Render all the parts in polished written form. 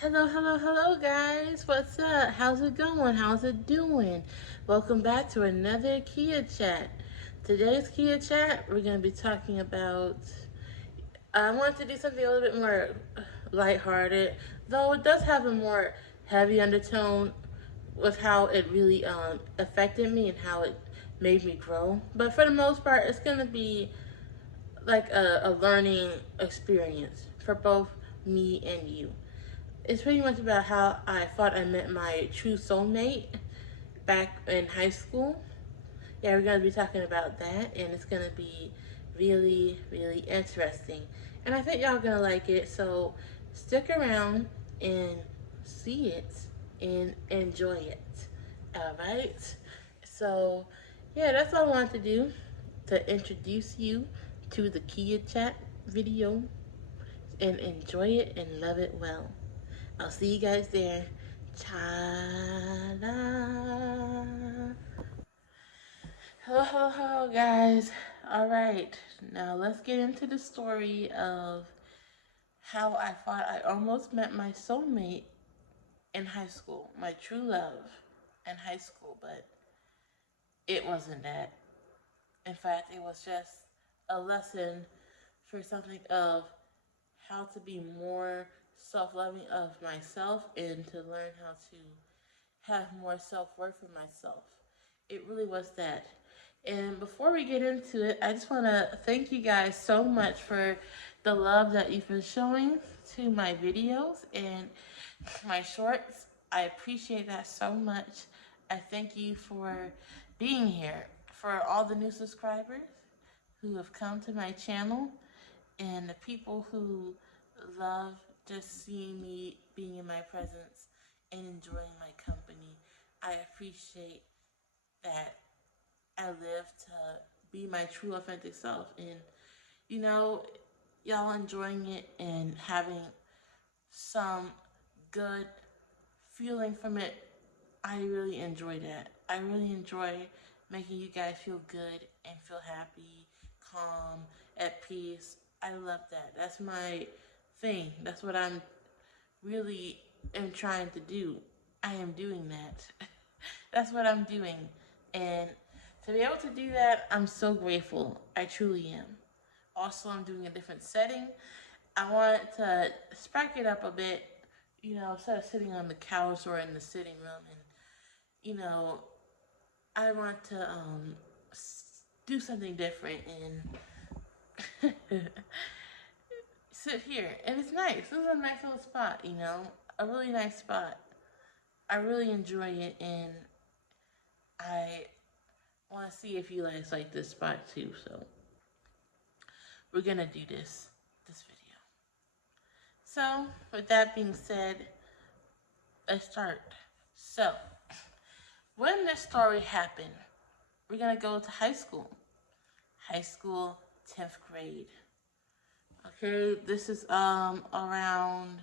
Hello, hello, hello, guys. What's up? How's it going? How's it doing? Welcome back to another Kia Chat. Today's Kia Chat, we're going to be talking about. I want to do something a little bit more lighthearted, though it does have a more heavy undertone with how it really affected me and how it made me grow. But for the most part, it's going to be like a learning experience for both me and you. It's pretty much about how I thought I met my true soulmate back in high school. Yeah, we're going to be talking about that, and it's going to be really, really interesting. And I think y'all going to like it, so stick around and see it and enjoy it. All right? So, yeah, that's all I wanted to do to introduce you to the Kia Chat video and enjoy it and love it well. I'll see you guys there. Ta-da! Hello, hello, hello, guys. All right, now let's get into the story of how I thought I almost met my soulmate in high school, my true love in high school, but it wasn't that. In fact, it was just a lesson for something of how to be more self-loving of myself and to learn how to have more self-worth for myself. It really was that. And before we get into it, I just want to thank you guys so much for the love that you've been showing to my videos and my shorts. I appreciate that so much. I thank you for being here. For all the new subscribers who have come to my channel and the people who love just seeing me being in my presence and enjoying my company. I appreciate that I live to be my true authentic self. And, you know, y'all enjoying it and having some good feeling from it. I really enjoy that. I really enjoy making you guys feel good and feel happy, calm, at peace. I love that. That's my thing. That's what I'm really am trying to do. I am doing that. That's what I'm doing. And to be able to do that, I'm so grateful. I truly am. Also, I'm doing a different setting. I want to spark it up a bit, instead of sitting on the couch or in the sitting room. And, I want to do something different and sit here. And it's nice. This is a nice little spot, a really nice spot. I really enjoy it, and I want to see if you guys like this spot too. So we're gonna do this video. So with that being said, let's start. So when this story happened, we're gonna go to high school. High school, 10th grade. Okay, this is around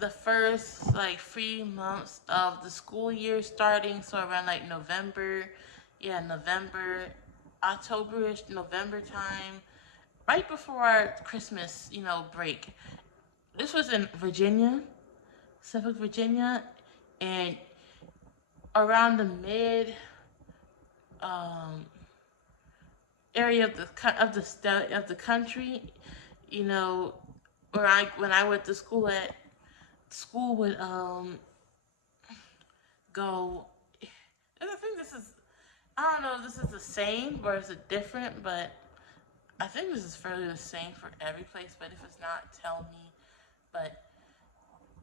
the first like 3 months of the school year starting, so around like November, October-ish, November time, right before Christmas, break. This was in Virginia, Suffolk, Virginia, and around the mid area of the country, where when I went to school at, school would go. And I think I don't know if this is the same or is it different, but I think this is fairly the same for every place. But if it's not, tell me. But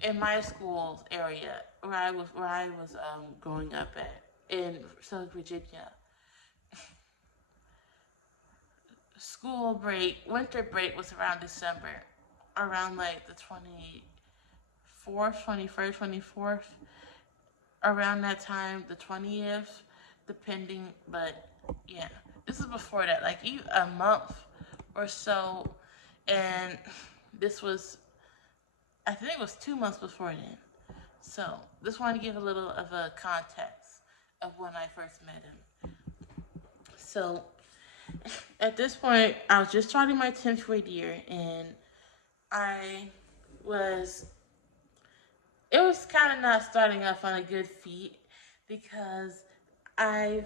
in my school's area, where I was growing up at in Southern Virginia, school break, winter break was around December, around like the 24th, 21st, 24th, around that time, the 20th, depending, but yeah, this is before that, like a month or so, and this was, I think it was 2 months before then. So, just want to give a little of a context of when I first met him. So, at this point, I was just starting my 10th grade year, and I was it was kind of not starting off on a good feet because I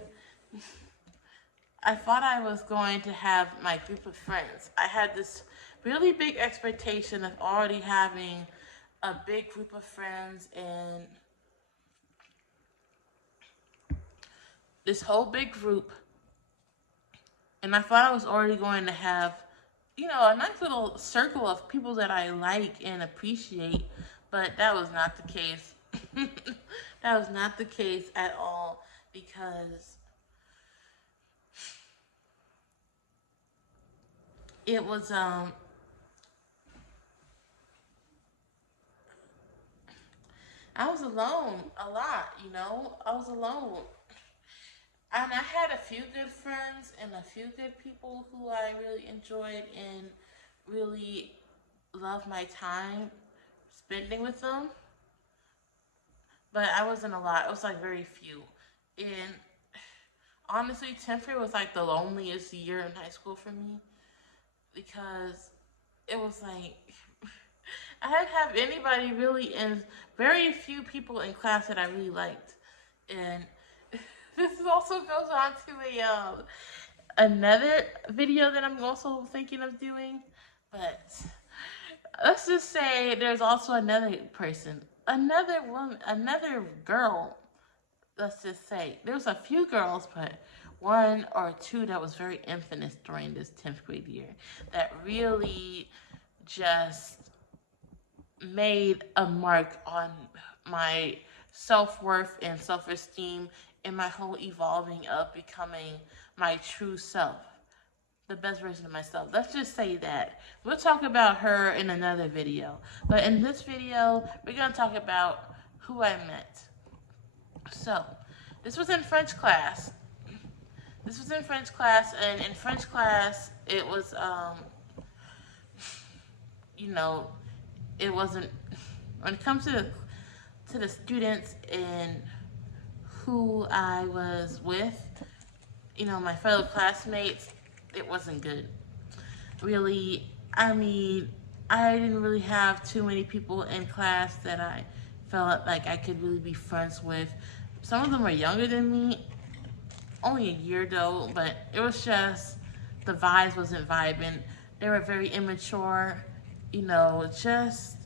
I thought I was going to have my group of friends. I had this really big expectation of already having a big group of friends and this whole big group, and I thought I was already going to have, a nice little circle of people that I like and appreciate, but that was not the case. That was not the case at all because it was I was alone a lot. I was alone. And I had a few good friends and a few good people who I really enjoyed and really loved my time spending with them. But I wasn't a lot. It was like very few. And honestly, 10th grade was like the loneliest year in high school for me because it was like I didn't have anybody really, and very few people in class that I really liked. And this also goes on to another video that I'm also thinking of doing. But let's just say there's also another person, another woman, another girl. Let's just say there's a few girls, but one or two that was very infamous during this 10th grade year that really just made a mark on my self-worth and self-esteem and my whole evolving of becoming my true self, the best version of myself. Let's just say that. We'll talk about her in another video. But in this video, we're going to talk about who I met. So, this was in French class. And in French class, it was, you know, it wasn't, when it comes to the students and who I was with, my fellow classmates, it wasn't good. Really, I mean, I didn't really have too many people in class that I felt like I could really be friends with. Some of them were younger than me, only a year though, but it was just the vibes wasn't vibing. They were very immature, just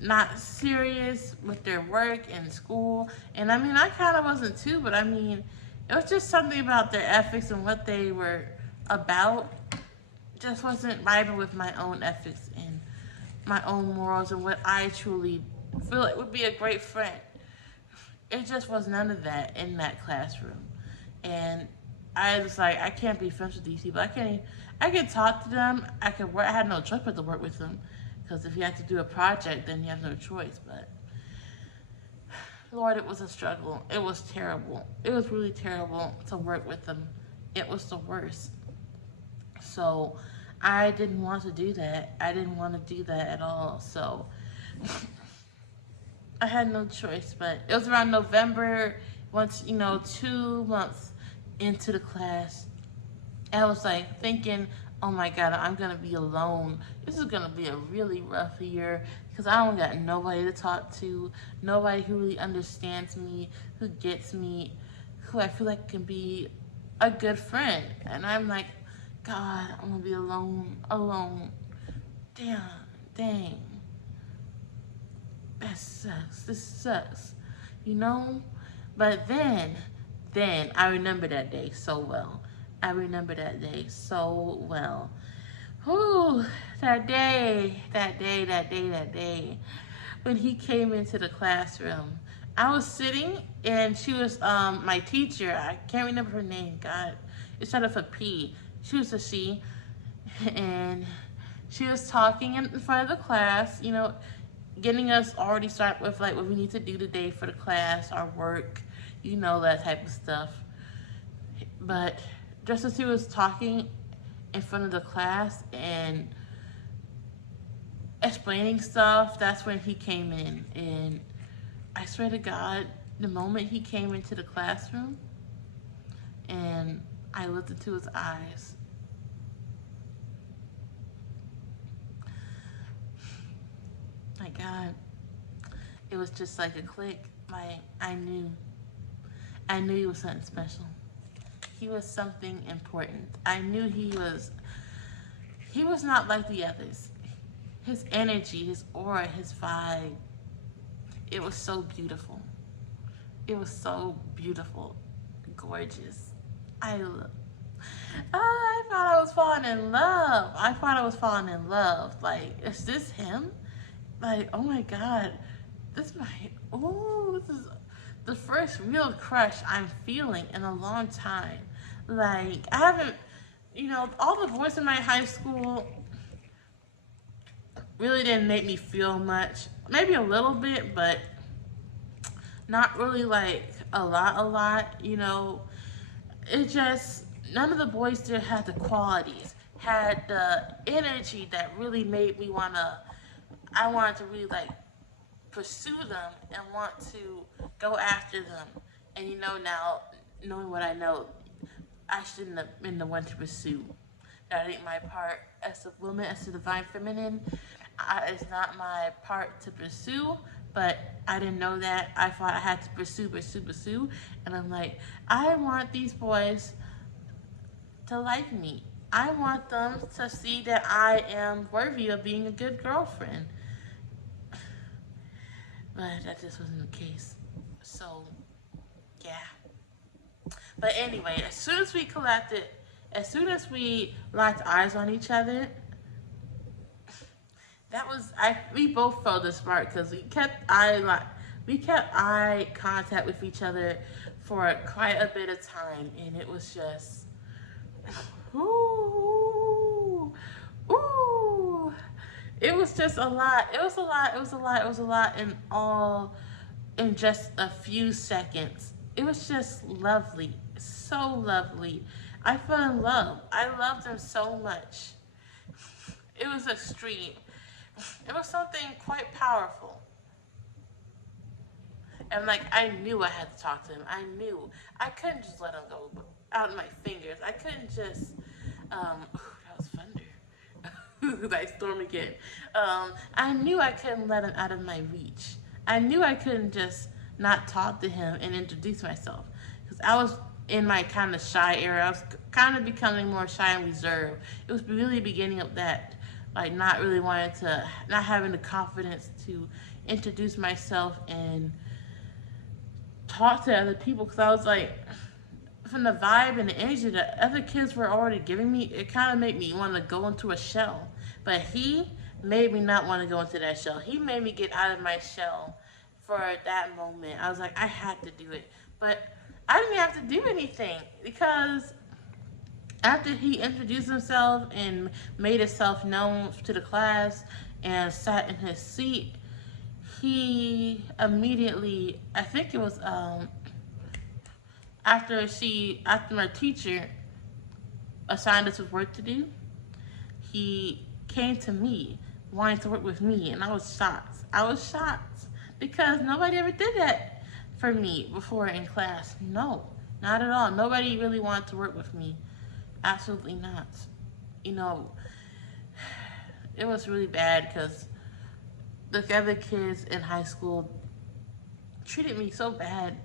not serious with their work and school. And I mean, I kind of wasn't too, but I mean, it was just something about their ethics and what they were about just wasn't vibing with my own ethics and my own morals and what I truly feel it would be a great friend. It just was none of that in that classroom. And I was like, I can't be friends with these people. I can talk to them. I could work. I had no choice but to work with them. Because if you have to do a project, then you have no choice. But, Lord, it was a struggle. It was terrible. It was really terrible to work with them. It was the worst. So, I didn't want to do that. I didn't want to do that at all. So, I had no choice. But it was around November, once, 2 months into the class. I was like thinking, oh my God, I'm going to be alone. This is going to be a really rough year because I don't got nobody to talk to, nobody who really understands me, who gets me, who I feel like can be a good friend. And I'm like, God, I'm going to be alone. Damn, dang. That sucks. This sucks. You know? But then I remember that day so well. I remember that day so well. Whew, that day. When he came into the classroom. I was sitting and she was my teacher. I can't remember her name. God, it started with a P. She was a she. And she was talking in front of the class, getting us already started with like what we need to do today for the class, our work, that type of stuff. But just as he was talking in front of the class and explaining stuff, that's when he came in. And I swear to God, the moment he came into the classroom and I looked into his eyes, my God, It was just like a click. Like I knew he was something special. He was something important. I knew he was not like the others. His energy, his aura, his vibe, it was so beautiful. It was so beautiful, gorgeous. I love. I thought I was falling in love. I thought I was falling in love. Like, is this him? Like, oh my god, this might. Oh, this is the first real crush I'm feeling in a long time. Like, I haven't, all the boys in my high school really didn't make me feel much. Maybe a little bit, but not really like a lot. It just, none of the boys there had the qualities, had the energy that really made me I wanted to really like pursue them and want to go after them. And now, knowing what I know, I shouldn't have been the one to pursue. That ain't my part as a woman, as a divine feminine. It's not my part to pursue, but I didn't know that. I thought I had to pursue. And I'm like, I want these boys to like me. I want them to see that I am worthy of being a good girlfriend. But that just wasn't the case. So, yeah. But anyway, as soon as we locked eyes on each other, we both felt the spark because we kept eye contact with each other for quite a bit of time, and it was just ooh, ooh. It was just a lot. It was a lot in just a few seconds. It was just lovely. So lovely. I fell in love. I loved him so much. It was extreme. It was something quite powerful. And like, I knew I had to talk to him. I knew. I couldn't just let him go out of my fingers. I couldn't just, that was thunder. Like storm again. I knew I couldn't let him out of my reach. I knew I couldn't just not talk to him and introduce myself. Because I was in my kind of shy era. I was kind of becoming more shy and reserved. It was really beginning of that. Like, not having the confidence to introduce myself and talk to other people. Because I was like, from the vibe and the energy that other kids were already giving me, it kind of made me want to go into a shell. But he made me not want to go into that shell. He made me get out of my shell for that moment. I was like, I had to do it. But I didn't have to do anything because after he introduced himself and made himself known to the class and sat in his seat, he immediately, I think it was after my teacher assigned us with work to do, he came to me wanting to work with me, and I was shocked. I was shocked because nobody ever did that for me before in class. No, not at all. Nobody really wanted to work with me. Absolutely not. It was really bad because the other kids in high school treated me so bad.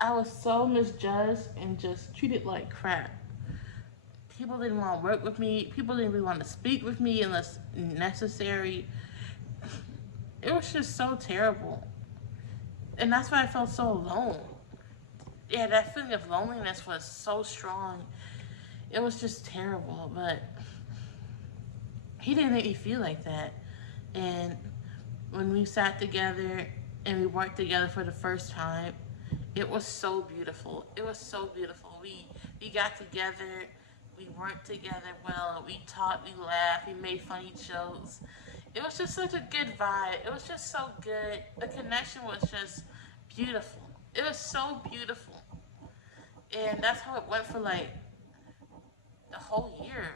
I was so misjudged and just treated like crap. People didn't want to work with me. People didn't really want to speak with me unless necessary. It was just so terrible. And that's why I felt so alone. Yeah, that feeling of loneliness was so strong. It was just terrible, but he didn't make me feel like that. And when we sat together and we worked together for the first time, it was so beautiful. It was so beautiful. We got together, we worked together well, we talked, we laughed, we made funny jokes. It was just such a good vibe. It was just so good. The connection was just beautiful. It was so beautiful. And that's how it went for like the whole year.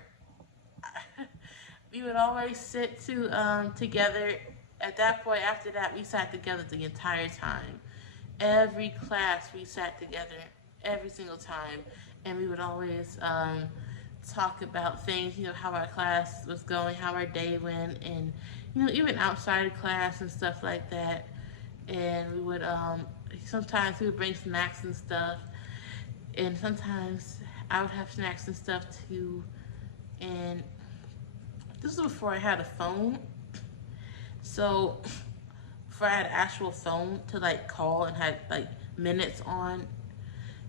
We would always sit together. At that point, after that, we sat together the entire time. Every class we sat together, every single time, and we would always talk about things, how our class was going, how our day went, and even outside of class and stuff like that. and we would sometimes he would bring snacks and stuff, and sometimes I would have snacks and stuff too. And this was before I had a phone, so before I had an actual phone to like call and had like minutes on.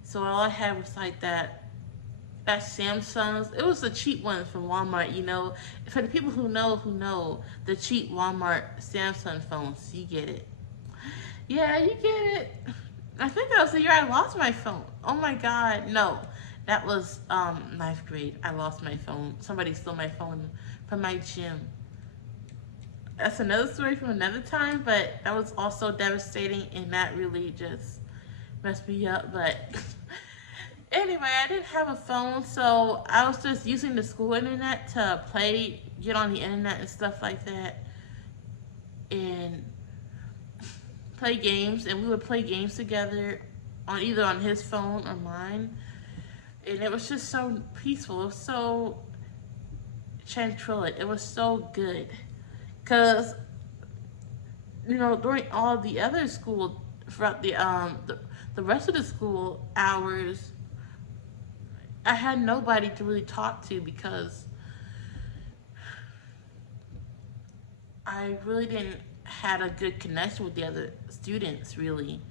So all I had was like that Samsung's. It was the cheap ones from Walmart, you know. For the people who know the cheap Walmart Samsung phones, you get it. Yeah, you get it. I think that was the year I lost my phone. Oh my god, no. That was ninth grade. I lost my phone. Somebody stole my phone from my gym. That's another story from another time, but that was also devastating and that really just messed me up. But anyway, I didn't have a phone, so I was just using the school internet to play, get on the internet and stuff like that, and play games. And we would play games together on either on his phone or mine. And it was just so peaceful. It was so tranquil. It was so good. Because, you know, during all the other school, throughout the rest of the school hours, I had nobody to really talk to because I really didn't had a good connection with the other students. Really,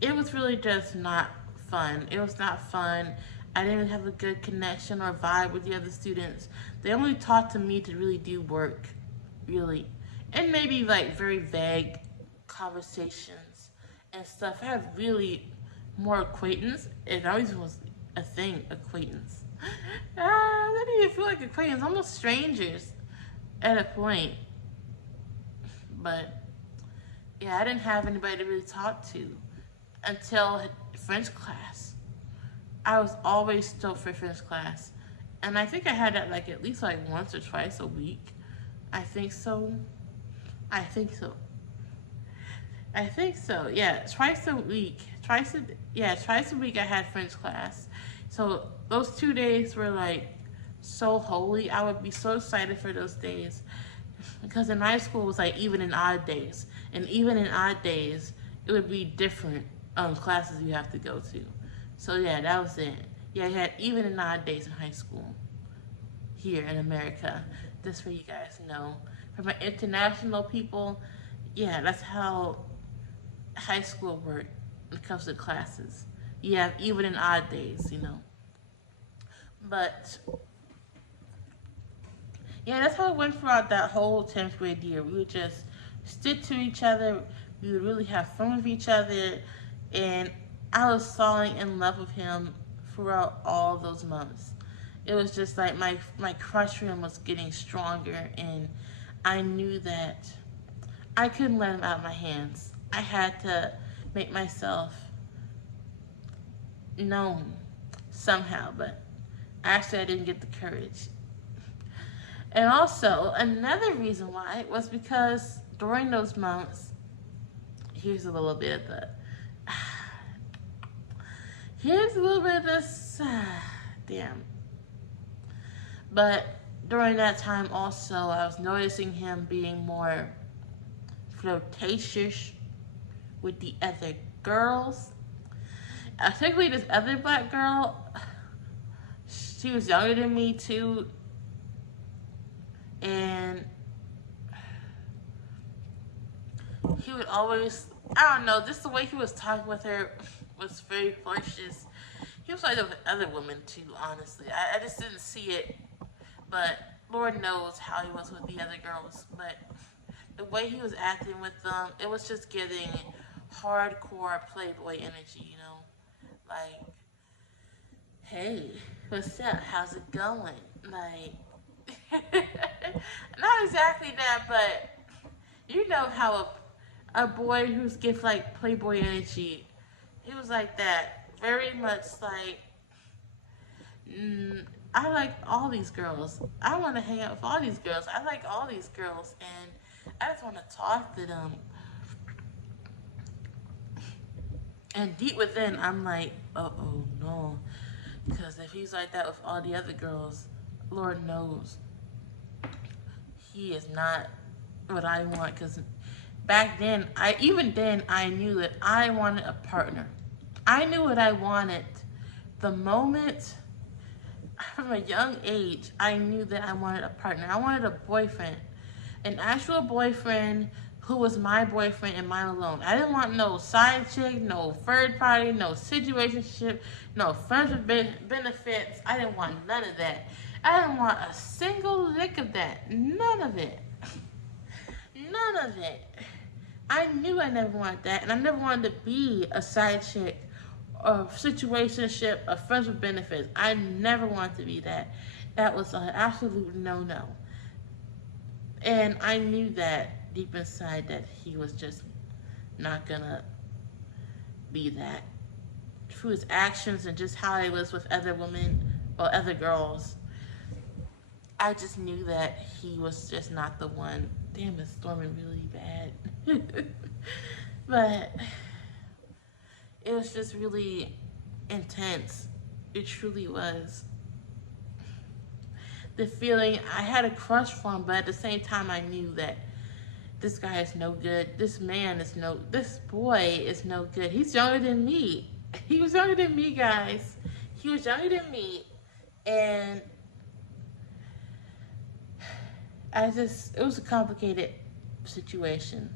it was really just not fun. It was not fun. I didn't have a good connection or vibe with the other students. They only taught to me to really do work, really, and maybe like very vague conversations and stuff. I have really more acquaintance. It always was a thing, acquaintance. That didn't even feel like acquaintance, almost strangers at a point. But yeah, I didn't have anybody to really talk to until French class. I was always stoked for French class. And I think I had that like at least like once or twice a week. I think so. I think so. I think so. Yeah, twice a week. Twice a week I had French class. So those 2 days were like so holy. I would be so excited for those days because in my school it was like even in odd days, and even in odd days it would be different classes you have to go to. So yeah, that was it. Yeah, I had even and odd days in high school here in America. Just for you guys know. For my international people, yeah, that's how high school worked when it comes to classes. You have even and odd days, you know. But yeah, that's how it went throughout that whole 10th grade year. We would just stick to each other. We would really have fun with each other. And I was falling in love with him throughout all those months. It was just like my crush for him was getting stronger, and I knew that I couldn't let him out of my hands. I had to make myself known somehow, but actually I didn't get the courage. And also, another reason why was because during those months, here's a little bit of the, here's a little bit of this, damn. But during that time also, I was noticing him being more flirtatious with the other girls. Particularly this other black girl, she was younger than me too. And he would always, I don't know, just the way he was talking with her was very flirtatious. He was like with other women too, honestly. I just didn't see it, but Lord knows how he was with the other girls. But the way he was acting with them, it was just giving hardcore playboy energy, you know? Like, hey, what's up? How's it going? Like, not exactly that, but you know how a boy who's gives like playboy energy, he was like that. Very much like, I like all these girls. I want to hang out with all these girls. I like all these girls, and I just want to talk to them. And deep within, I'm like, uh-oh, no. Because if he's like that with all the other girls, Lord knows, he is not what I want. Because back then, even then, I knew that I wanted a partner. I knew what I wanted. The moment from a young age, I knew that I wanted a partner. I wanted a boyfriend, an actual boyfriend who was my boyfriend and mine alone. I didn't want no side chick, no third party, no situationship, no friends with benefits. I didn't want none of that. I didn't want a single lick of that. None of it. None of it. I knew I never wanted that, and I never wanted to be a side chick, a situationship, a friends with benefits. I never wanted to be that. That was an absolute no-no. And I knew that deep inside that he was just not gonna be that. Through his actions and just how he was with other women or other girls, I just knew that he was just not the one. Damn, it's storming really bad. But it was just really intense. It truly was. The feeling, I had a crush for him, but at the same time I knew that this guy is no good. This boy is no good. He's younger than me. He was younger than me, guys. He was younger than me. And it was a complicated situation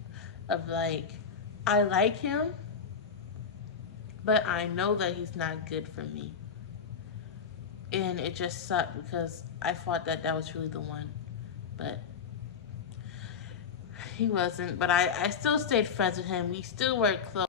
of like, I like him, but I know that he's not good for me. And it just sucked because I thought that that was really the one. But he wasn't. But I still stayed friends with him. We still were close.